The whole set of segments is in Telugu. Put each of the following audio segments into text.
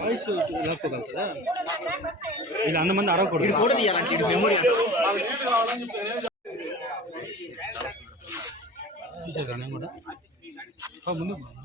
వాయిస్ లేకపోగలరు కదా వీళ్ళు అంతమంది అరవకూడదు కూడా తీయాలంటే ఇది మెమొరీ తీసేదా నేను కూడా ఆ, ముందు పో.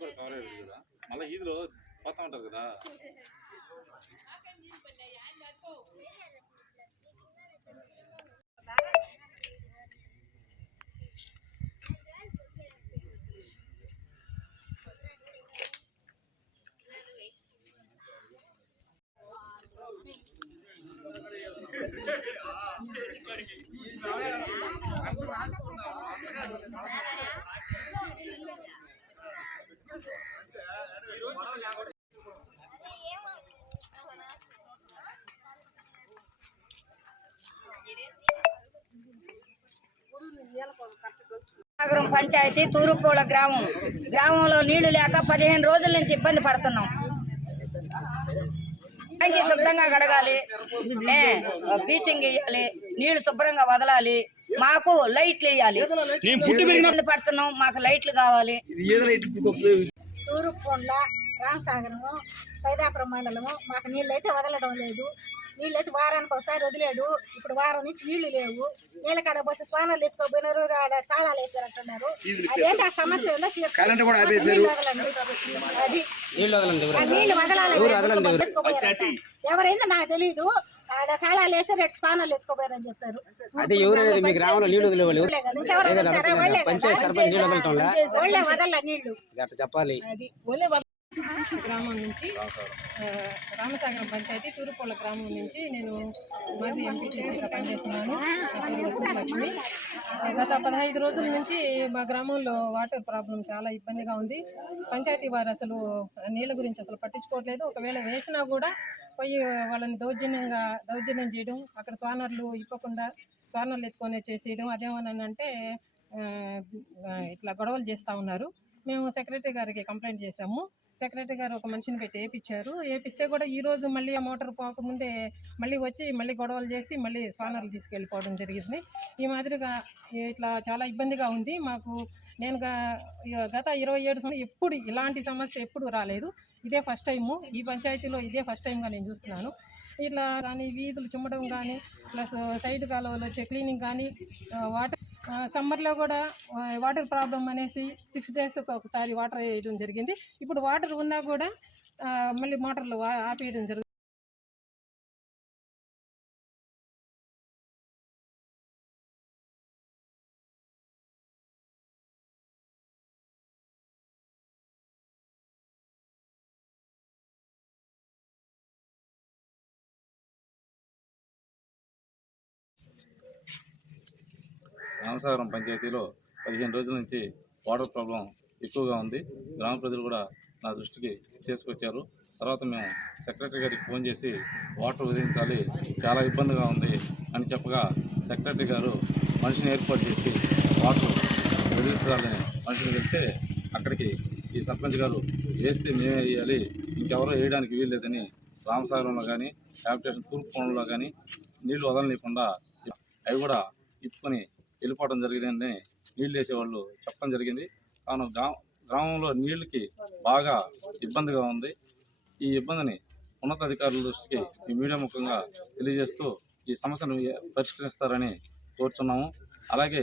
பேப்பர் கவர் இருக்குதா நல்லா இதுல பார்த்தா இருக்குதா? పంచాయతీ తూరుపూల గ్రామం. గ్రామంలో నీళ్ళు లేక పదిహేను రోజుల నుంచి ఇబ్బంది పడుతున్నాం. ట్యాంకీ శుభ్రంగా కడగాలి. ఏ, బీచింగ్ వేయాలి నీళ్ళు శుభ్రంగా వదలాలి. మాకు లైట్లు వేయాలి ఇబ్బంది పడుతున్నాం. మాకు లైట్లు కావాలి. తూరుకొండ రామసాగరము సైదాపురం మండలము మాకు నీళ్ళు అయితే వదలడం లేదు. నీళ్ళు అయితే వారానికి ఒకసారి వదిలేడు. ఇప్పుడు వారం నుంచి నీళ్ళు లేవు. నీళ్ళ కాడ పోతే స్వానాలు ఎత్తుకోపోయినారు ఆడ తాళాలు వేసారంటున్నారు అదేంటి ఆ సమస్య ఉందో. నీళ్ళు. అది వదలాలి. ఎవరైందో నాకు తెలియదు ఆడ తాళాలు వేసి రెడ్ స్పానాలు ఎత్తుకోపోయారని చెప్పారు. అదే ఎవరనేది మీ గ్రామంలో నీళ్ళు వదిలేవాళ్ళు? వాళ్ళే. పంచాయతీ సర్పంచ్ నీళ్ళు వాళ్ళే నీళ్ళు చెప్పాలి. వాళ్ళే గ్రామం నుంచి రామసాగరం. పంచాయతీ తూరుపోళ్ళ గ్రామం నుంచి నేను మాజీ ఎంపీటీసీగా పనిచేస్తున్నాను. నా పేరు వసంత లక్ష్మి గత పదహైదు రోజుల నుంచి మా గ్రామంలో వాటర్ ప్రాబ్లం చాలా ఇబ్బందిగా ఉంది. పంచాయతీ వారు అసలు నీళ్ళ గురించి అసలు పట్టించుకోవట్లేదు. ఒకవేళ వేసినా కూడా పోయి వాళ్ళని దౌర్జన్యంగా దౌర్జన్యం చేయడం అక్కడ స్వానర్లు ఇప్పకుండా స్వానర్లు ఎత్తుకొని వచ్చేసేయడం అదేమని అంటే ఇట్లా గొడవలు చేస్తూ ఉన్నారు. మేము సెక్రటరీ గారికి కంప్లైంట్ చేశాము. సెక్రటరీ గారు ఒక మనిషిని పెట్టి వేపించారు వేపిస్తే కూడా ఈ రోజు మళ్ళీ ఆ మోటార్ పోకముందే మళ్ళీ వచ్చి మళ్ళీ గొడవలు చేసి మళ్ళీ స్వానర్లు తీసుకెళ్ళిపోవడం జరిగింది. ఈ మాదిరిగా ఇట్లా చాలా ఇబ్బందిగా ఉంది. మాకు నేను గత ఇరవై ఏడు సంవత్సరం ఎప్పుడు ఇలాంటి సమస్య ఎప్పుడు రాలేదు. ఇదే ఫస్ట్ టైము. ఈ పంచాయతీలో ఇదే ఫస్ట్ టైంగా నేను చూస్తున్నాను. ఇట్లా కానీ వీధులు చిమ్మడం కానీ ప్లస్ సైడ్ కాలువలు వచ్చే క్లీనింగ్ కానీ వాటర్ సమ్మర్లో కూడా వాటర్ ప్రాబ్లం అనేసి సిక్స్ డేస్ ఒకసారి వాటర్ వేయడం జరిగింది. ఇప్పుడు వాటర్ ఉన్నా కూడా మళ్ళీ మోటార్లు ఆపేయడం జరుగుతుంది రామసాగరం పంచాయతీలో పదిహేను రోజుల నుంచి వాటర్ ప్రాబ్లం ఎక్కువగా ఉంది. గ్రామ ప్రజలు కూడా నా దృష్టికి తీసుకొచ్చారు తర్వాత మేము సెక్రటరీ గారికి ఫోన్ చేసి వాటర్ వదిలించాలి చాలా ఇబ్బందిగా ఉంది అని చెప్పగా సెక్రటరీ గారు మనిషిని ఏర్పాటు చేసి వాటర్ వదిలించాలని మనిషిని వెళ్తే అక్కడికి ఈ సర్పంచ్ గారు వేస్తే మేమే వేయాలి ఇంకెవరో వేయడానికి వీల్లేదని రామసాగరంలో కానీ హ్యాబిటేషన్ తూర్పు కోణంలో కానీ నీళ్ళు వదలనీయకుండా అవి కూడా ఇప్పుకొని వెళ్ళిపోవడం జరిగిందని నీళ్ళు వేసేవాళ్ళు చెప్పడం జరిగింది. కావున గ్రామ గ్రామంలో నీళ్ళకి బాగా ఇబ్బందిగా ఉంది. ఈ ఇబ్బందిని ఉన్నతాధికారుల దృష్టికి ఈ మీడియా ముఖంగా తెలియజేస్తూ ఈ సమస్యను పరిష్కరిస్తారని కోరుతున్నాము అలాగే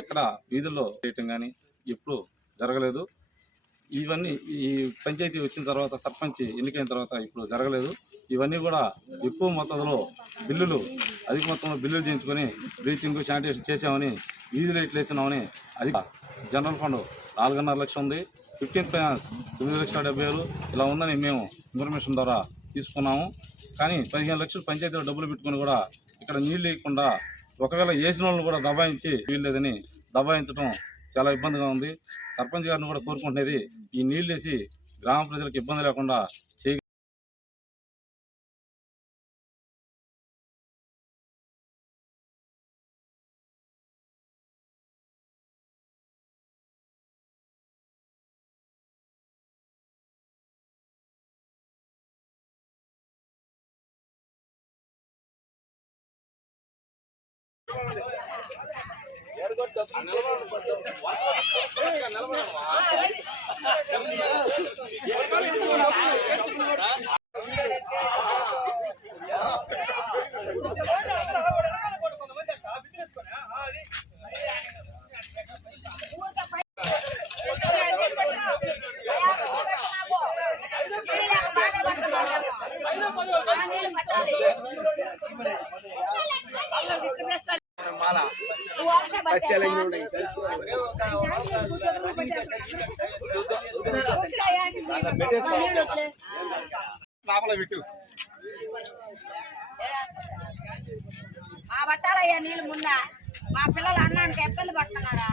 ఎక్కడ వీధుల్లో చేయటం కానీ ఎప్పుడు జరగలేదు. ఇవన్నీ ఈ పంచాయతీ వచ్చిన తర్వాత సర్పంచ్ ఎన్నికైన తర్వాత ఇప్పుడు జరగలేదు. ఇవన్నీ కూడా ఎక్కువ మొత్తంలో బిల్లులు అధిక మొత్తంలో బిల్లులు చేయించుకొని బ్లీచింగ్ శానిటేషన్ చేసామని వీధి లైట్లు వేసినామని అది జనరల్ ఫండ్ నాలుగున్నర లక్షలు ఉంది. ఫిఫ్టీన్త్ ఫైనాన్స్ తొమ్మిది లక్షల డెబ్బై వేలు ఇలా ఉందని మేము ఇన్ఫర్మేషన్ ద్వారా తీసుకున్నాము. కానీ పదిహేను లక్షలు పంచాయతీలో డబ్బులు పెట్టుకొని కూడా ఇక్కడ నీళ్ళు లేకుండా ఒకవేళ వేసిన వాళ్ళని కూడా దబాయించి వీల్లేదని దబాయించడం చాలా ఇబ్బందిగా ఉంది. సర్పంచ్ గారిని కూడా కోరుకుంటున్నది ఈ నీళ్ళు వేసి గ్రామ ప్రజలకు ఇబ్బంది లేకుండా నిలబడ చేయ మా పట్టాలయ్యా నీళ్ళు ముందా? మా పిల్లలు అన్నానికి ఇబ్బంది పడుతున్నారా?